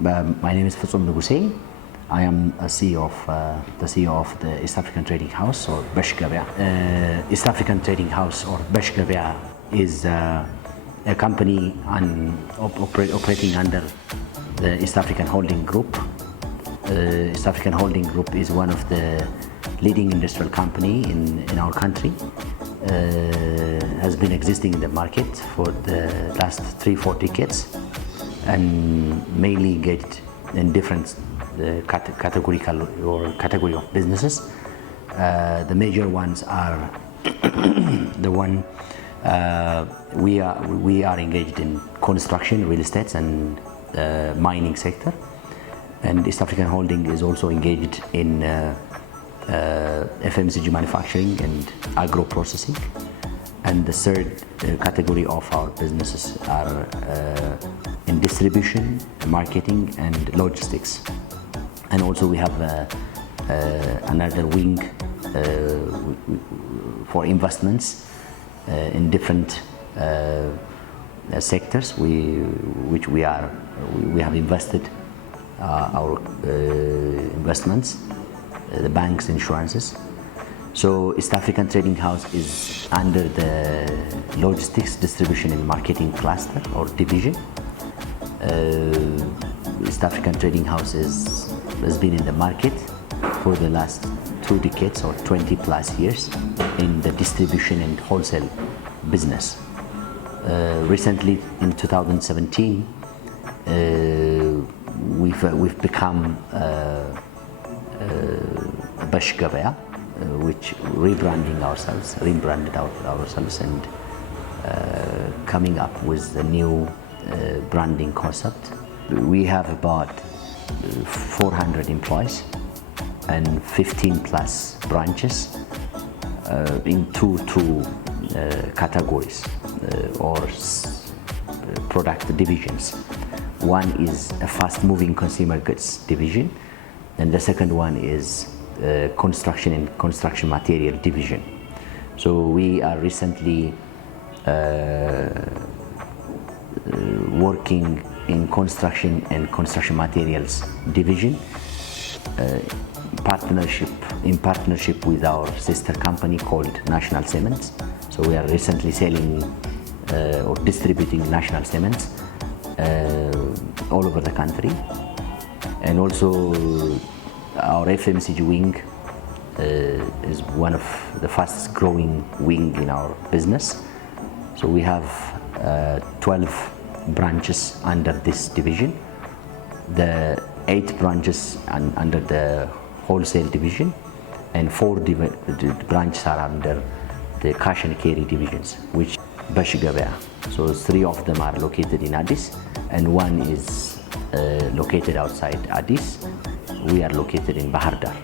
My name is Fitsum Nigussie. I am the CEO of the East African Trading House, or Besh Gebeya. East African Trading House, or Besh Gebeya, is a company operating under the East African Holding Group. East African Holding Group is one of the leading industrial company in our country. Has been existing in the market for the last 3-4 decades and mainly engaged in different category of businesses. The major ones are the one we are engaged in construction, real estate, and mining sector. And East African Holding is also engaged in FMCG manufacturing and agro processing. And the third category of our businesses are in distribution, marketing, and logistics. And also we have another wing for investments in different sectors, which we have invested our investments, the banks, insurances. So East African Trading House is under the logistics, distribution, and marketing cluster or division. East African Trading House has been in the market for the last 2 decades or 20 plus years in the distribution and wholesale business. Recently, in 2017, we've become Besh Gebeya, which rebranded ourselves and coming up with a new branding concept. We have about 400 employees and 15 plus branches in two categories or product divisions. One is a fast-moving consumer goods division, and the second one is construction and construction material division. So we are recently working in construction and construction materials division in partnership with our sister company called National Cements. So we are recently selling or distributing National Cements all over the country. And also our FMCG wing is one of the fastest growing wing in our business. So we have 12 branches under this division, the 8 branches under the wholesale division, and 4 branches are under the cash and carry divisions, which Besh Gebeya. So 3 of them are located in Addis, and 1 is located outside Addis. We are located in Bahar Dar.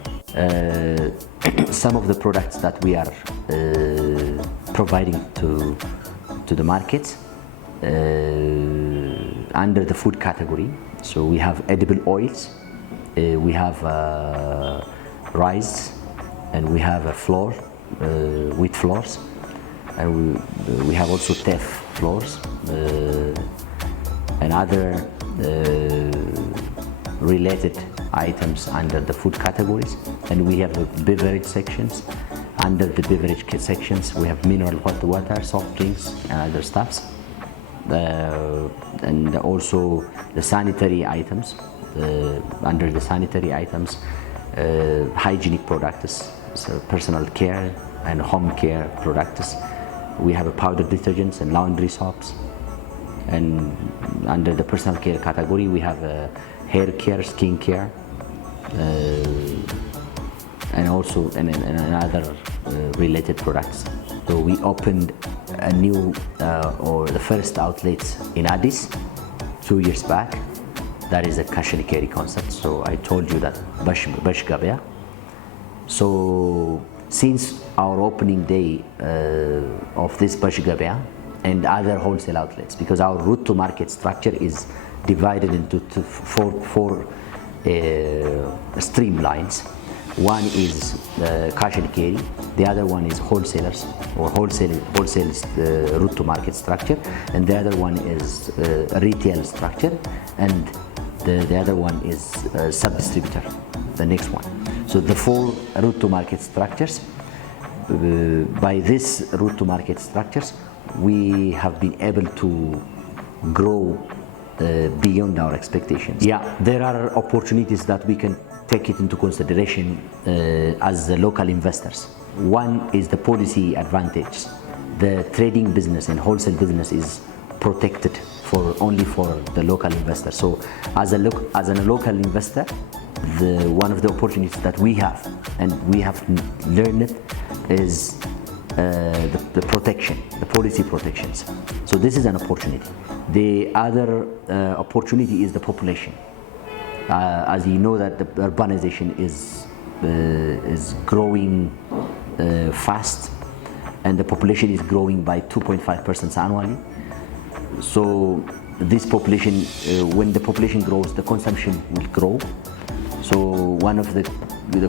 Some of the products that we are providing to the market under the food category. So we have edible oils, we have rice, and we have flour, wheat flours, and we have also teff flours and other related items under the food categories. And we have the beverage sections. Under the beverage sections, we have mineral water, soft drinks, and other stuffs. And also the sanitary items. Under the sanitary items, hygienic products, so personal care and home care products. We have a powder detergents and laundry soaps. And under the personal care category, we have hair care, skin care, and also and other related products. So we opened a new or the first outlet in Addis 2 years back. That is a cash and carry concept. So I told you that Besh Gebeya. So since our opening day of this Besh Gebeya and other wholesale outlets, because our route to market structure is divided into four streamlines. One is cash and carry, the other one is wholesalers or wholesale route to market structure, and the other one is retail structure. And The other one is sub-distributor, the next one. So the 4 route to market structures. By this route to market structures, we have been able to grow beyond our expectations. Yeah, there are opportunities that we can take it into consideration as local investors. One is the policy advantage. The trading business and wholesale business is protected only for the local investor. So as a local investor, one of the opportunities that we have, and we have learned it, is the protection, the policy protections. So this is an opportunity. The other opportunity is the population. As you know, that the urbanization is growing fast, and the population is growing by 2.5% annually. So this population, when the population grows, the consumption will grow. So one of the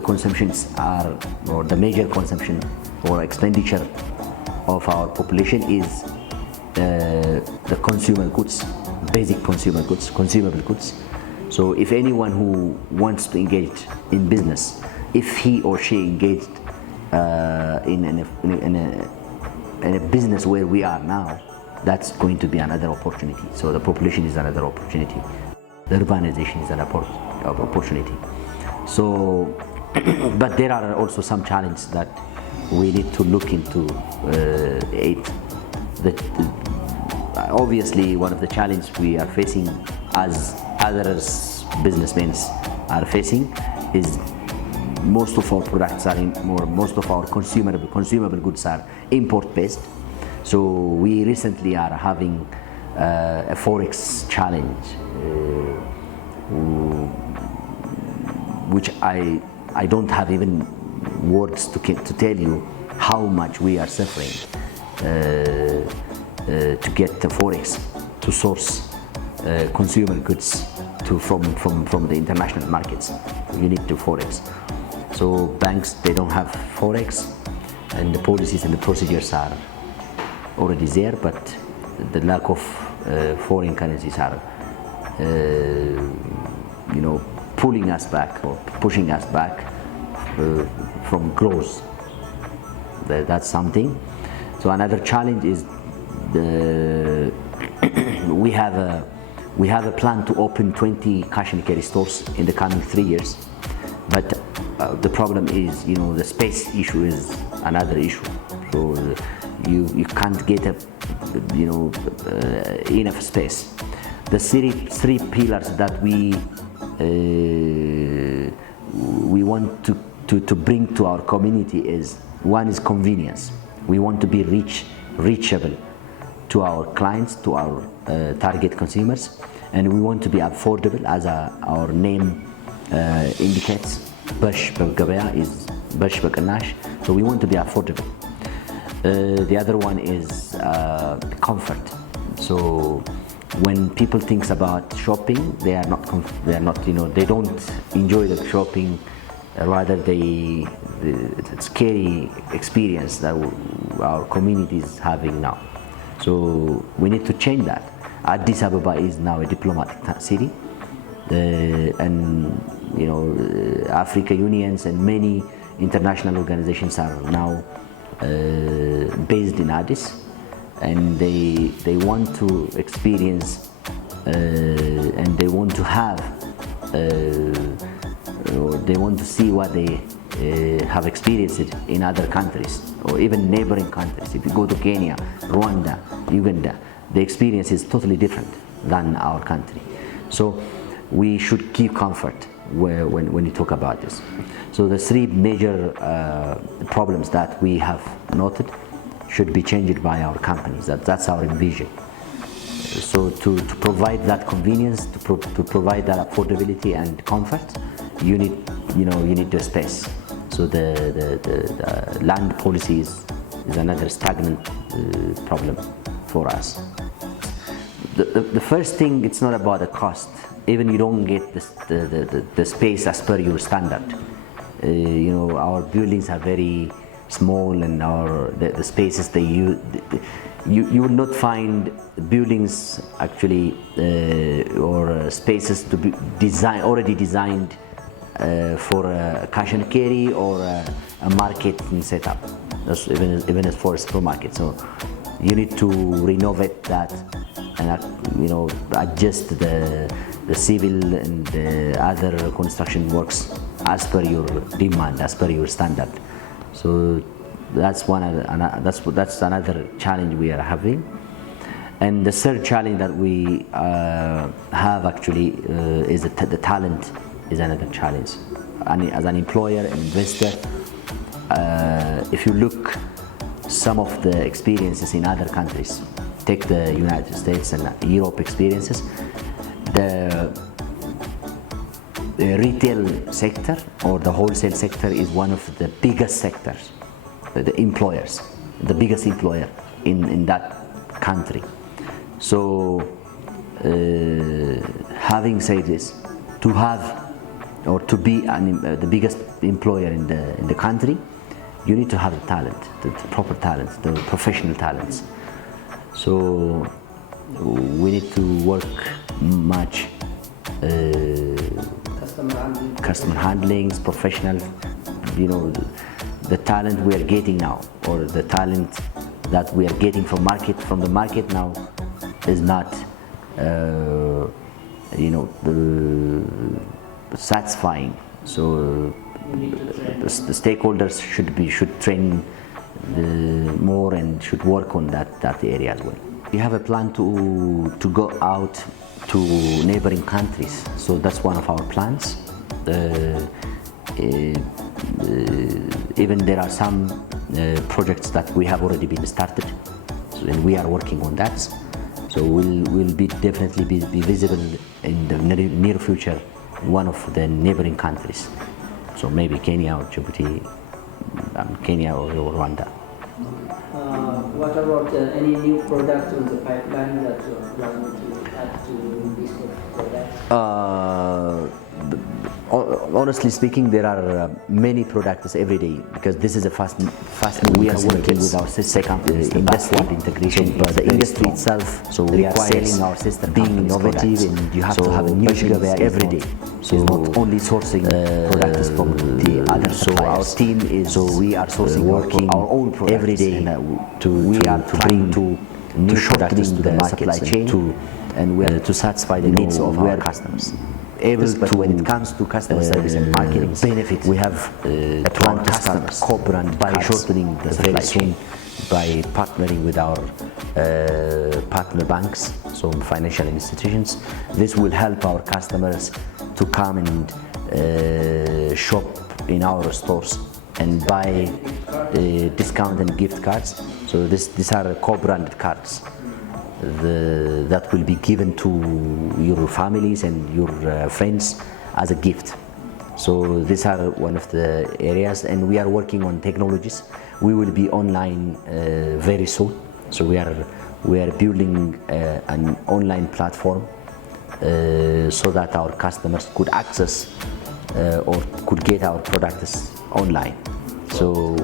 consumptions are, or the major consumption or expenditure of our population is the consumer goods, basic consumer goods, consumable goods. So if anyone who wants to engage in business, if he or she engaged in a business where we are now, that's going to be another opportunity. So the population is another opportunity. The urbanization is an opportunity. So, but there are also some challenges that we need to look into it. Obviously, one of the challenges we are facing, as others businessmen are facing, is most of our products are most of our consumable goods are import-based. So we recently are having a forex challenge, which I don't have even words to tell you how much we are suffering to get the forex to source consumer goods from the international markets. You need the forex. So banks, they don't have forex, and the policies and the procedures are already there, but the lack of foreign currencies are pulling us back or pushing us back from growth. That's something. So another challenge is we have a plan to open 20 cash and carry stores in the coming 3 years, but the problem is, the space issue is another issue. So you can't get enough space. The three pillars that we want to bring to our community is, one is convenience. We want to be reachable to our clients, to our target consumers, and we want to be affordable, as our name indicates. Besh Gebeya is Besh Beqnash, so we want to be affordable. The other one is comfort. So when people think about shopping, they don't enjoy the shopping. Rather, it's scary experience that our community is having now. So we need to change that. Addis Ababa is now a diplomatic city, and Africa unions and many international organizations are now based in Addis, and they want to experience and they want to have or they want to see what they have experienced in other countries or even neighboring countries. If you go to Kenya, Rwanda, Uganda, the experience is totally different than our country. So we should give comfort when you talk about this. So the three major problems that we have noted should be changed by our companies. That's our vision. So to provide that convenience, to provide that affordability and comfort, you need the space. So the land policy is another stagnant problem for us. The first thing, it's not about the cost. Even you don't get the space as per your standard. Our buildings are very small, and the spaces they use, you will not find buildings actually or spaces to be already designed for a cash and carry or a marketing setup. That's even as for a supermarket. So you need to renovate that and adjust the civil and the other construction works as per your demand, as per your standard. So that's another challenge we are having. And the third challenge that we have actually is the talent is another challenge. And as an employer and investor, if you look some of the experiences in other countries, take the United States and Europe experiences, the retail sector or the wholesale sector is one of the biggest sectors, the employers, the biggest employer in that country. So having said this, to have or to be the biggest employer in the country, you need to have the talent, the proper talent, the professional talents. So we need to work much customer handling, professional, the talent we are getting now, or the talent that we are getting from the market now is not satisfying. So the stakeholders should train more and should work on that area as well. We have a plan to go out to neighboring countries. So that's one of our plans. Even there are some projects that we have already been started, and we are working on that. So we'll definitely be visible in the near future in one of the neighboring countries. So maybe Kenya or Djibouti, Kenya or Rwanda. What about any new products on the pipeline that you are planning to add to this product? Honestly speaking, there are many products every day, because this is a fast we are working with our sister companies, the backward integration, but the industry itself. So we are selling our sister being innovative, and you have to have a new Gebeya every day. So not only sourcing products from the other suppliers. So our team is we are sourcing working our own products every day. We are trying to new products to the supply chain, and we are to satisfy the needs of our customers. But when it comes to customer service and marketing benefits, we have a plan to start co-brand by shortening the supply chain, by partnering with our partner banks, so financial institutions. This will help our customers to come and shop in our stores and buy discount and gift cards. So these are co-branded cards that will be given to your families and your friends as a gift. So these are one of the areas, and we are working on technologies. We will be online very soon. So we are building an online platform so that our customers could access or could get our products online. So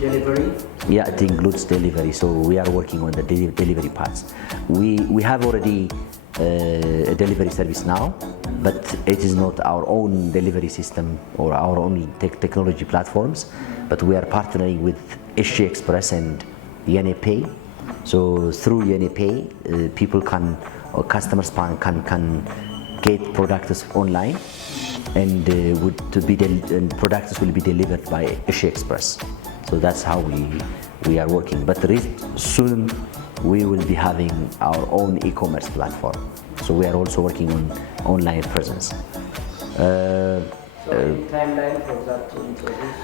delivery? Yeah, it includes delivery. So we are working on the delivery parts. We have already a delivery service now, but it is not our own delivery system or our own technology platforms, but we are partnering with SG Express and Pay. So through Pay, people can, or customers can get products online, and products will be delivered by SG Express. So that's how we are working. But soon we will be having our own e-commerce platform. So we are also working on online presence. So any timeline for that to introduce?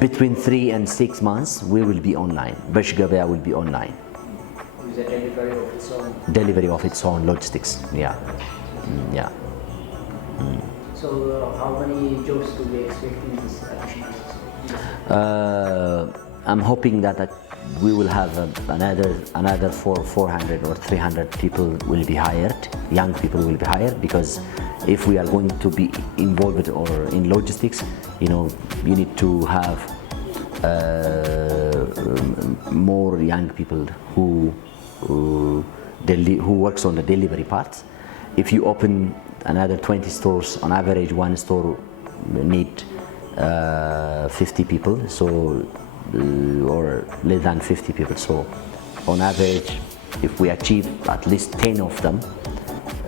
Between 3 and 6 months, we will be online. Besh Gebeya will be online. With the delivery of its own? Delivery of its own logistics, yeah. Yeah. So how many jobs do we expect in this additional? I'm hoping that we will have another 400 or 300 people will be hired, young people will be hired, because if we are going to be involved or in logistics, you need to have more young people who works on the delivery part. If you open another 20 stores, on average one store need 50 people, so or less than 50 people. So on average, if we achieve at least 10 of them,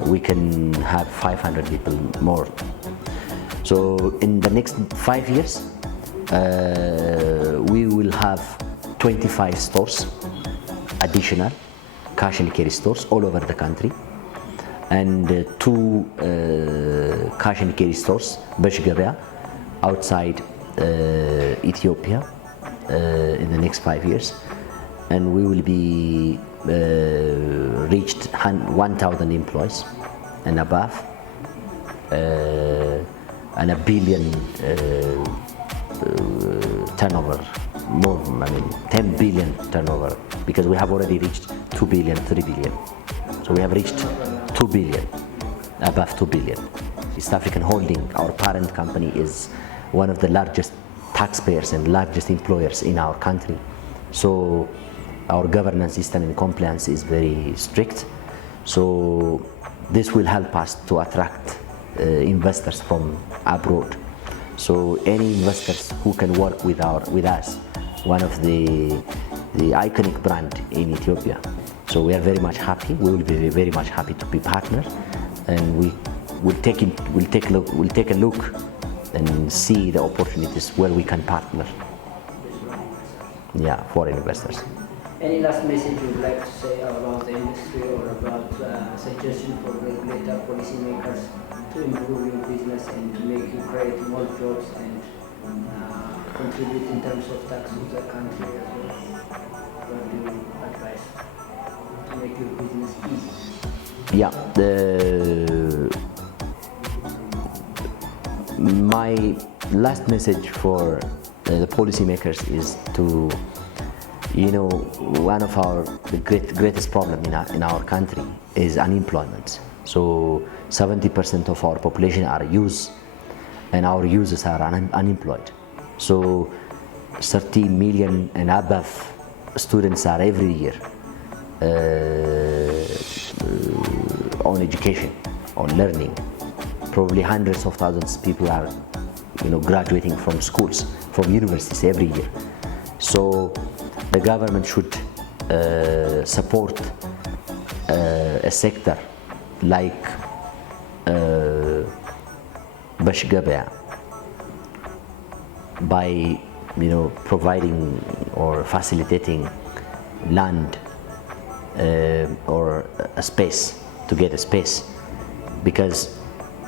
we can have 500 people more. So in the next 5 years, we will have 25 stores, additional cash and carry stores all over the country, and 2 cash and carry stores, Besh Gebeya, outside Ethiopia in the next 5 years, and we will be reached 1,000 employees and above, and $1 billion turnover, more, I mean 10 billion turnover, because we have already reached 2 billion, 3 billion. So we have reached 2 billion, above 2 billion. East African Holding, our parent company, is one of the largest taxpayers and largest employers in our country. So our governance system and compliance is very strict. So this will help us to attract investors from abroad. So any investors who can work with us, one of the iconic brand in Ethiopia. So we are very much happy. We will be very much happy to be partner, and we'll take a look and see the opportunities where we can partner. Yeah, foreign investors. Any last message you would like to say about the industry, or about suggestion for regulator, policymakers to improve your business and to make you create more jobs and contribute in terms of tax to the country as well? What do you advise to make your business easy? Yeah, my last message for the policymakers is to, one of the greatest problem in our country is unemployment. So 70% of our population are youth, and our users are unemployed. So 30 million and above students are every year on education, on learning. Probably hundreds of thousands of people are graduating from schools, from universities every year. So the government should support a sector like Besh Gebeya by providing or facilitating land or a space, to get a space, because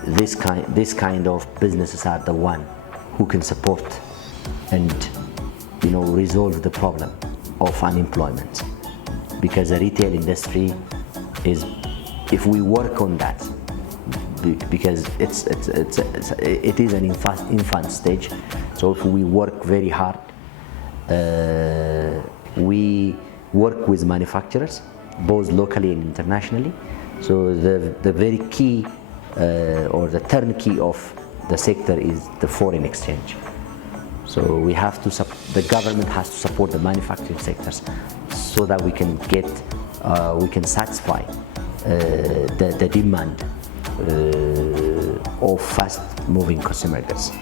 this kind of businesses are the one who can support and resolve the problem of unemployment, because the retail industry is, if we work on that, because it is an infant stage. So if we work very hard, we work with manufacturers, both locally and internationally. So the very key or the turnkey of the sector is the foreign exchange. So we have to the government has to support the manufacturing sectors so that we can satisfy the demand of fast-moving consumer goods.